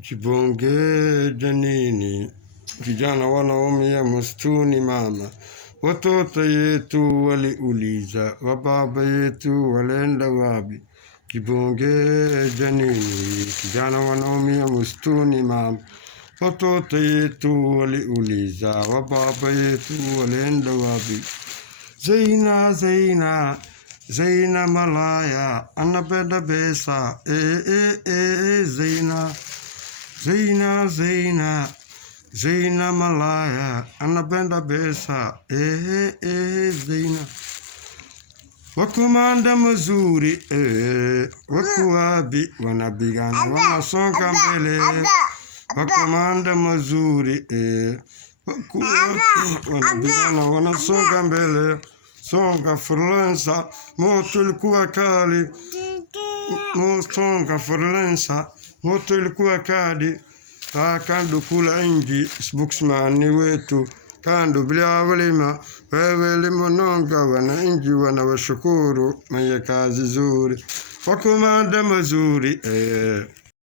Jibonge janini, vijana wanaumia msituni mama. Watoto yetu waliuliza, wababa yetu walienda wapi? Jibonge janini, vijana wanaumia msituni mama. Watoto yetu waliuliza, wababa yetu walienda wapi? Zaina malaya, anapenda pesa, Zaina malaya, anapenda pesa, Zaina. Wakumanda mazuri, wakuwabi, wanapigana, wanasonga mbele. Wakumanda mazuri, wakuwabi, wanapigana, wanasonga mbele. Songa Furlensa, moto ilikuwa kali. Songa Furlensa, moto ilikuwa kali. Kando kula inji, spokesman wetu. Kando bila walima, wewe limononga wana inji wanawashukuru. Mwenye kazi zuri, wakumanda mazuri,